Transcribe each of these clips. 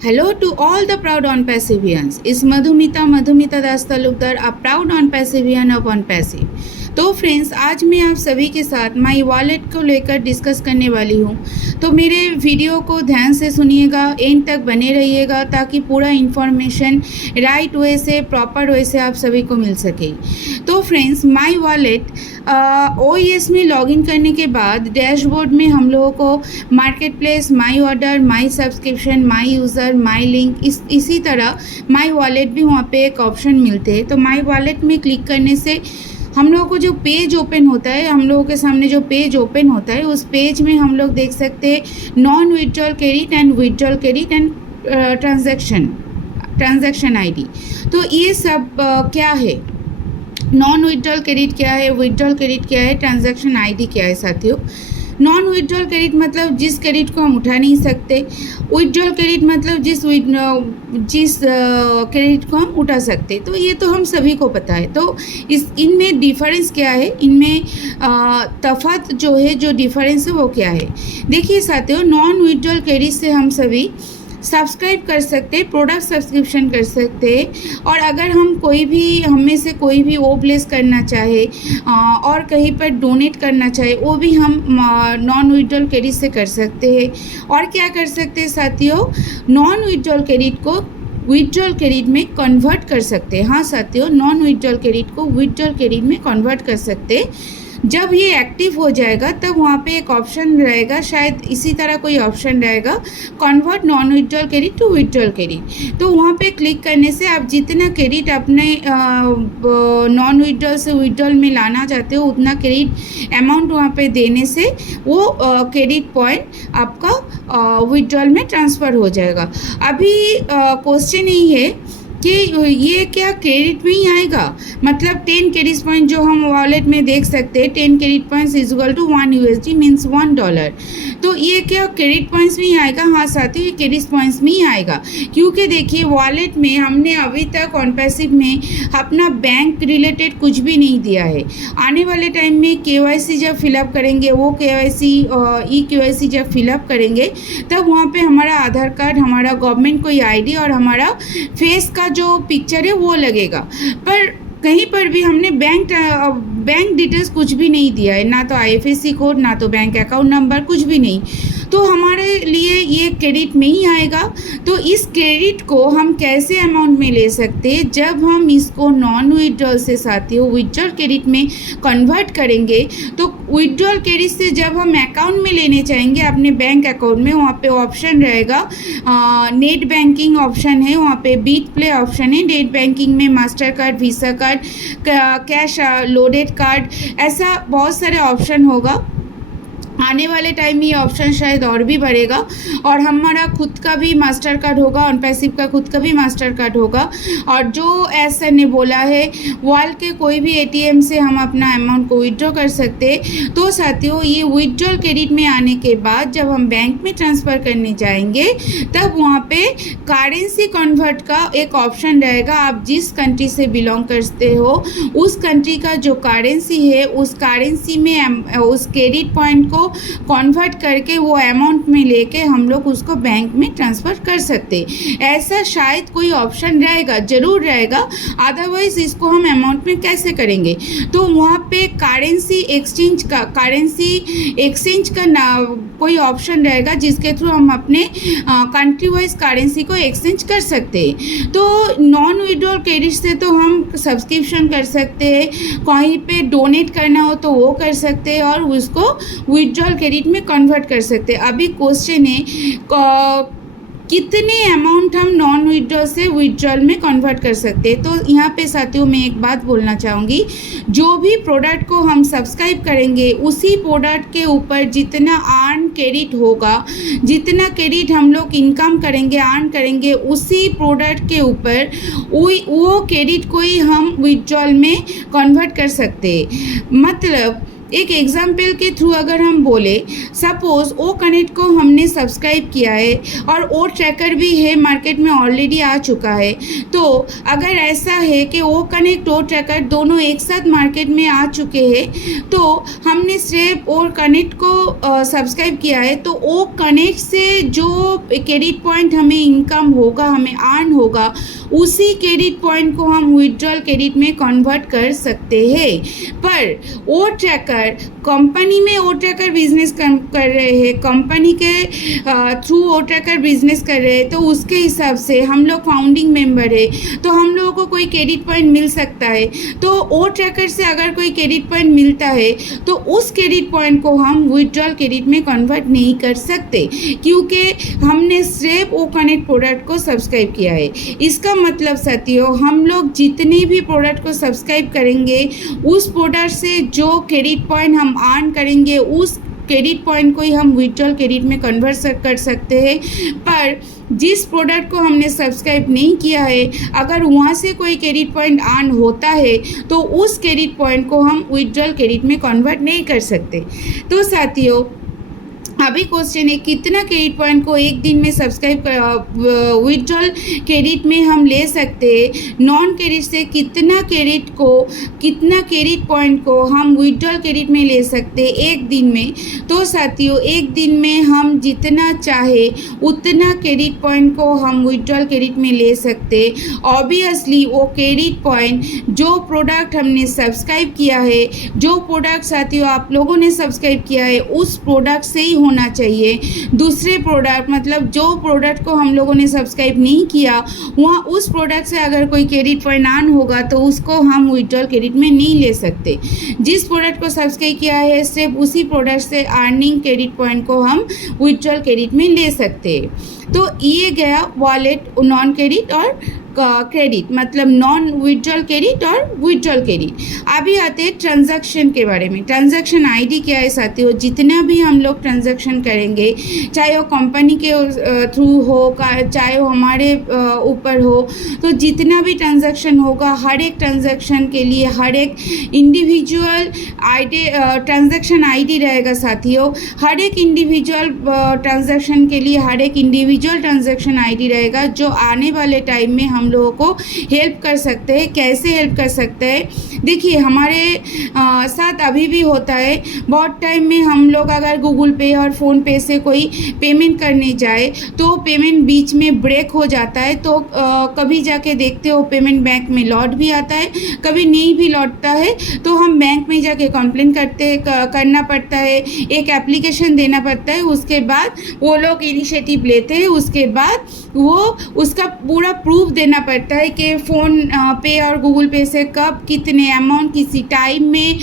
Hello to all the proud on Passivians. Is Madhumita Das Talukdar a proud on Passivian of on Passive? तो friends, आज मैं आप सभी के साथ माई वॉलेट को लेकर डिस्कस करने वाली हूँ। तो मेरे वीडियो को ध्यान से सुनिएगा, एंड तक बने रहिएगा ताकि पूरा इन्फॉर्मेशन राइट वे से, प्रॉपर वे से आप सभी को मिल सके। तो फ्रेंड्स, माई वॉलेट OES में लॉगिन करने के बाद डैशबोर्ड में हम लोगों को market place, my order, my subscription, my user, my link, इसी तरह माई वॉलेट भी वहाँ पे एक ऑप्शन मिलते हैं। तो माई वॉलेट में क्लिक करने से हम लोगों को जो पेज ओपन होता है, हम लोगों के सामने जो पेज ओपन होता है, उस पेज में हम लोग देख सकते हैं non withdrawal credit and withdrawal credit and transaction ID. तो ये सब क्या है, नॉन विथड्रॉल क्रेडिट क्या है, विथड्रॉल क्रेडिट क्या है, ट्रांजैक्शन आईडी क्या है साथियों। नॉन विथड्रॉल क्रेडिट मतलब जिस क्रेडिट को हम उठा नहीं सकते, विथड्रॉल क्रेडिट मतलब जिस क्रेडिट को हम उठा सकते। तो ये तो हम सभी को पता है। तो इनमें डिफरेंस क्या है, इनमें तफात जो है, जो डिफरेंस है वो क्या है। देखिए साथियों, नॉन विथड्रॉल क्रेडिट से हम सभी सब्सक्राइब कर सकते, प्रोडक्ट सब्सक्रिप्शन कर सकते, और अगर हम में से कोई भी वो प्लेस करना चाहे और कहीं पर डोनेट करना चाहे, वो भी हम नॉन विथड्रॉल क्रेडिट से कर सकते हैं। और क्या कर सकते हैं साथियों, नॉन विथड्रॉल क्रेडिट को विथड्रॉल क्रेडिट में कन्वर्ट कर सकते हैं। हाँ साथियों, नॉन विथड्रॉल क्रेडिट को विथड्रॉल क्रेडिट में कन्वर्ट कर सकते हैं। जब ये एक्टिव हो जाएगा तब वहाँ पे एक ऑप्शन रहेगा, शायद इसी तरह कोई ऑप्शन रहेगा, convert non withdrawal credit to withdrawal credit. तो वहाँ पे क्लिक करने से आप जितना क्रेडिट अपने नॉन विथड्रॉल से विथड्रॉल में लाना चाहते हो, उतना क्रेडिट अमाउंट वहाँ पे देने से वो क्रेडिट पॉइंट आपका विथड्रॉल में ट्रांसफ़र हो जाएगा। अभी क्वेश्चन यही है कि ये क्या क्रेडिट में ही आएगा, मतलब 10 क्रेडिट पॉइंट जो हम वॉलेट में देख सकते हैं, 10 credit points is equal to 1 USD means $1। तो ये क्या क्रेडिट पॉइंट्स में ही आएगा? हाँ साथियों, ये क्रेडिट पॉइंट्स में ही आएगा, क्योंकि देखिए वॉलेट में हमने अभी तक ऑन पैसिव में अपना बैंक रिलेटेड कुछ भी नहीं दिया है। आने वाले टाइम में KYC जब फिलअप करेंगे, वो KYC EKYC जब फिलअप करेंगे, तब वहाँ पे हमारा आधार कार्ड, हमारा गवर्नमेंट कोई ID और हमारा फेस का जो पिक्चर है वो लगेगा। पर कहीं पर भी हमने बैंक डिटेल्स कुछ भी नहीं दिया है, ना तो IFSC कोड, ना तो बैंक अकाउंट नंबर, कुछ भी नहीं। तो हमारे लिए ये क्रेडिट में ही आएगा। तो इस क्रेडिट को हम कैसे अमाउंट में ले सकते हैं, जब हम इसको नॉन विथड्रॉल से साथियों विथड्रॉल क्रेडिट में कन्वर्ट करेंगे। तो विथड्रॉल क्रेडिट से जब हम अकाउंट में लेने चाहेंगे अपने बैंक अकाउंट में, वहाँ पे ऑप्शन रहेगा, नेट बैंकिंग ऑप्शन है, वहाँ पे बीट प्ले ऑप्शन है। नेट बैंकिंग में master card, visa card, cash loaded card, ऐसा बहुत सारे ऑप्शन होगा। आने वाले टाइम में ये ऑप्शन शायद और भी बढ़ेगा, और हमारा खुद का भी मास्टर कार्ड होगा, ऑन पैसिव का खुद का भी मास्टर कार्ड होगा। और जो सर ने बोला है, वॉल के कोई भी ATM से हम अपना अमाउंट को विड्रॉ कर सकते। तो साथियों, ये विड्रॉल क्रेडिट में आने के बाद जब हम बैंक में ट्रांसफ़र करने जाएंगे, तब वहाँ पे करेंसी कन्वर्ट का एक ऑप्शन रहेगा। आप जिस कंट्री से बिलोंग करते हो, उस कंट्री का जो करेंसी है, उस करेंसी में उस क्रेडिट पॉइंट को कन्वर्ट करके वो अमाउंट में लेके हम लोग उसको बैंक में ट्रांसफ़र कर सकते। ऐसा शायद कोई ऑप्शन रहेगा, ज़रूर रहेगा, अदरवाइज़ इसको हम अमाउंट में कैसे करेंगे। तो वहाँ पे करेंसी एक्सचेंज का कोई ऑप्शन रहेगा, जिसके थ्रू हम अपने कंट्री वाइज करेंसी को एक्सचेंज कर सकते हैं। तो नॉन विथड्रॉल क्रेडिट से तो हम सब्सक्रिप्शन कर सकते हैं, कहीं पे डोनेट करना हो तो वो कर सकते हैं, और उसको विथड्रॉल क्रेडिट में कन्वर्ट कर सकते हैं। अभी क्वेश्चन है कितने अमाउंट हम नॉन विथड्रॉल से विथड्रॉल में कन्वर्ट कर सकते हैं। तो यहाँ पे साथियों मैं एक बात बोलना चाहूँगी, जो भी प्रोडक्ट को हम सब्सक्राइब करेंगे, उसी प्रोडक्ट के ऊपर जितना अर्न क्रेडिट होगा, जितना क्रेडिट हम लोग इनकम करेंगे, अर्न करेंगे, उसी प्रोडक्ट के ऊपर वो क्रेडिट को ही हम विथड्रॉल में कन्वर्ट कर सकते हैं। मतलब एक एग्जाम्पल के थ्रू अगर हम बोले, सपोज ओ कनेक्ट को हमने सब्सक्राइब किया है और ओ ट्रैकर भी है, मार्केट में ऑलरेडी आ चुका है। तो अगर ऐसा है कि ओ कनेक्ट ओ ट्रैकर दोनों एक साथ मार्केट में आ चुके हैं, तो हमने सिर्फ ओ कनेक्ट को सब्सक्राइब किया है, तो ओ कनेक्ट से जो क्रेडिट पॉइंट हमें इनकम होगा, हमें अर्न होगा, उसी क्रेडिट पॉइंट को हम विड्रॉल क्रेडिट में कन्वर्ट कर सकते हैं। पर ओ ट्रैकर कंपनी में ओ ट्रैकर बिजनेस कर रहे हैं, कंपनी के थ्रू ओ ट्रैकर बिजनेस कर रहे हैं, तो उसके हिसाब से हम लोग फाउंडिंग मेंबर है, तो हम लोगों को कोई क्रेडिट पॉइंट मिल सकता है। तो ओ ट्रैकर से अगर कोई क्रेडिट पॉइंट मिलता है, तो उस क्रेडिट पॉइंट को हम विड्रॉल क्रेडिट में कन्वर्ट नहीं कर सकते, क्योंकि हमने सिर्फ ओ कनेक्ट प्रोडक्ट को सब्सक्राइब किया है। इसका मतलब साथियों, हम लोग जितने भी प्रोडक्ट को सब्सक्राइब करेंगे, उस प्रोडक्ट से जो क्रेडिट पॉइंट हम अर्न करेंगे, उस क्रेडिट पॉइंट को ही हम विड्रॉल क्रेडिट में कन्वर्ट कर सकते हैं। पर जिस प्रोडक्ट को हमने सब्सक्राइब नहीं किया है, अगर वहाँ से कोई क्रेडिट पॉइंट अर्न होता है, तो उस क्रेडिट पॉइंट को हम विड्रॉल क्रेडिट में कन्वर्ट नहीं कर सकते। तो साथियों, अभी क्वेश्चन है, कितना क्रेडिट पॉइंट को एक दिन में सब्सक्राइब विड्रॉल क्रेडिट में हम ले सकते हैं, नॉन क्रेडिट से कितना क्रेडिट पॉइंट को हम विड्रॉल क्रेडिट में ले सकते हैं एक दिन में। तो साथियों, एक दिन में हम जितना चाहे उतना क्रेडिट पॉइंट को हम विड्रॉल क्रेडिट में ले सकते। ऑब्वियसली वो क्रेडिट पॉइंट जो प्रोडक्ट हमने सब्सक्राइब किया है, जो प्रोडक्ट साथियों आप लोगों ने सब्सक्राइब किया है, उस प्रोडक्ट से ही होना चाहिए। दूसरे प्रोडक्ट, मतलब जो प्रोडक्ट को हम लोगों ने सब्सक्राइब नहीं किया, वहाँ उस प्रोडक्ट से अगर कोई क्रेडिट पॉइंट अर्न होगा, तो उसको हम विड्रॉल क्रेडिट में नहीं ले सकते। जिस प्रोडक्ट को सब्सक्राइब किया है, सिर्फ उसी प्रोडक्ट से अर्निंग क्रेडिट पॉइंट को हम विड्रॉल क्रेडिट में ले सकते हैं। तो ये गया वॉलेट, नॉन क्रेडिट और क्रेडिट, मतलब नॉन विड्रॉल क्रेडिट और विड्रॉल क्रेडिट। अभी आते हैं ट्रांजैक्शन के बारे में। ट्रांजैक्शन आईडी क्या है साथियों? जितना भी हम लोग ट्रांजैक्शन करेंगे, चाहे वो कंपनी के थ्रू हो, चाहे वो हमारे ऊपर हो, तो जितना भी ट्रांजैक्शन होगा, हर एक ट्रांजैक्शन के लिए हर एक इंडिविजुअल आईडी, ट्रांजैक्शन आईडी रहेगा साथियों। हर एक इंडिविजुअल ट्रांजैक्शन के लिए हर एक इंडिविजुअल ट्रांजैक्शन आईडी रहेगा, जो आने वाले टाइम में हम लोगों को हेल्प कर सकते हैं। कैसे हेल्प कर सकते हैं? देखिए, हमारे साथ अभी भी होता है, बहुत टाइम में हम लोग अगर गूगल पे और फ़ोन पे से कोई पेमेंट करने जाए, तो पेमेंट बीच में ब्रेक हो जाता है। तो कभी जाके देखते हो पेमेंट बैंक में लौट भी आता है, कभी नहीं भी लौटता है, तो हम बैंक में जाके कंप्लेन करना पड़ता है, एक एप्लीकेशन देना पड़ता है। उसके बाद वो लोग इनिशिएटिव लेते हैं, उसके बाद वो उसका पूरा प्रूफ देना पड़ता है कि फ़ोन पे और गूगल पे से कब कितने अमाउंट किसी टाइम में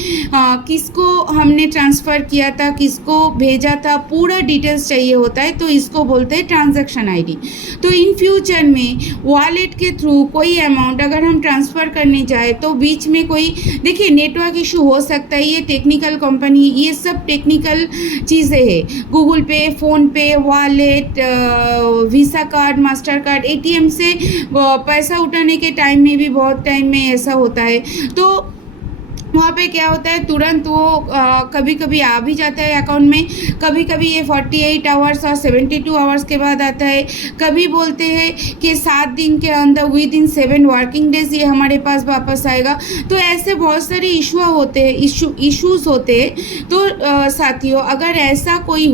किसको हमने ट्रांसफ़र किया था, किसको भेजा था, पूरा डिटेल्स चाहिए होता है। तो इसको बोलते हैं ट्रांजैक्शन आईडी। तो इन फ्यूचर में वॉलेट के थ्रू कोई अमाउंट अगर हम ट्रांसफ़र करने जाए, तो बीच में कोई, देखिए, नेटवर्क इशू हो सकता है, ये टेक्निकल कंपनी, ये सब टेक्निकल चीज़ें हैं। गूगल पे, फ़ोन पे, wallet, visa card, master card, ATM से पैसा उठाने के टाइम में भी बहुत टाइम में ऐसा होता है। तो वहाँ पे क्या होता है, तुरंत वो कभी कभी आ भी जाता है अकाउंट में, कभी कभी ये 48 आवर्स और 72 आवर्स के बाद आता है। कभी बोलते हैं कि 7 दिन के अंदर, विद इन 7 वर्किंग डेज ये हमारे पास वापस आएगा। तो ऐसे बहुत सारे इश्यूज़ होते हैं। तो साथियों, अगर ऐसा कोई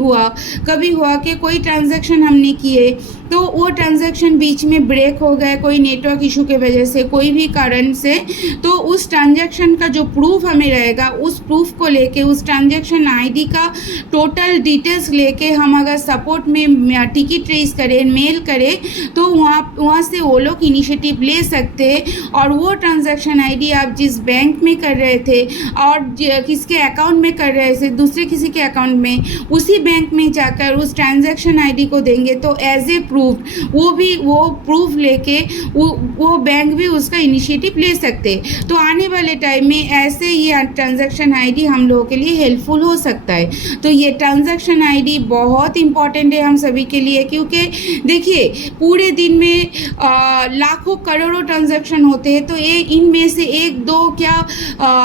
कभी हुआ कि कोई ट्रांजैक्शन हमने किए, तो वो ट्रांजैक्शन बीच में ब्रेक हो गया कोई नेटवर्क इशू के वजह से, कोई भी कारण से, तो उस ट्रांजैक्शन का जो प्रूफ हमें रहेगा, उस प्रूफ को लेके, उस ट्रांजैक्शन आईडी का टोटल डिटेल्स लेके हम अगर सपोर्ट में टिकट रेज करें, मेल करें, तो वहाँ से वो लोग इनिशिएटिव ले सकते हैं। और वो ट्रांजैक्शन आईडी आप जिस बैंक में कर रहे थे और किसके अकाउंट में कर रहे थे, दूसरे किसी के अकाउंट में, उसी बैंक में जाकर उस ट्रांजैक्शन आईडी को देंगे, तो एज ए प्रूफ वो प्रूफ लेके वो बैंक भी उसका इनिशिएटिव ले सकते। तो आने वाले टाइम में ऐसे कैसे ये ट्रांजैक्शन आईडी हम लोगों के लिए हेल्पफुल हो सकता है। तो ये ट्रांजैक्शन आईडी बहुत इम्पॉर्टेंट है हम सभी के लिए, क्योंकि देखिए पूरे दिन में लाखों करोड़ों ट्रांजैक्शन होते हैं, तो ये इनमें से एक दो क्या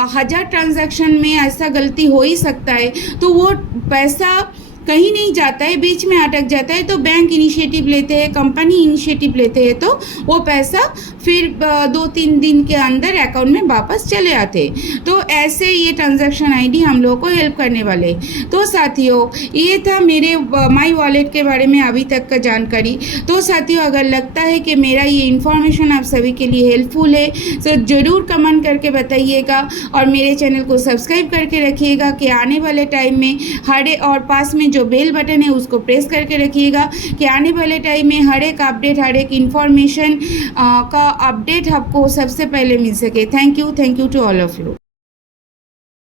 1000 ट्रांजैक्शन में ऐसा गलती हो ही सकता है, तो वो पैसा कहीं नहीं जाता है, बीच में अटक जाता है। तो बैंक इनिशिएटिव लेते हैं, कंपनी इनिशिएटिव लेते हैं, तो वो पैसा फिर 2-3 दिन के अंदर अकाउंट में वापस चले आते हैं। तो ऐसे ये ट्रांजैक्शन आईडी हम लोगों को हेल्प करने वाले। तो साथियों ये था मेरे माई वॉलेट के बारे में अभी तक का जानकारी। तो साथियों अगर लगता है कि मेरा ये इन्फॉर्मेशन आप सभी के लिए हेल्पफुल है तो ज़रूर कमेंट करके बताइएगा और मेरे चैनल को सब्सक्राइब करके रखिएगा कि आने वाले टाइम में और पास में जो बेल बटन है उसको प्रेस करके रखिएगा कि आने वाले टाइम में हर एक अपडेट, हर एक इन्फॉर्मेशन का अपडेट आपको सबसे पहले मिल सके। Thank you to all of you.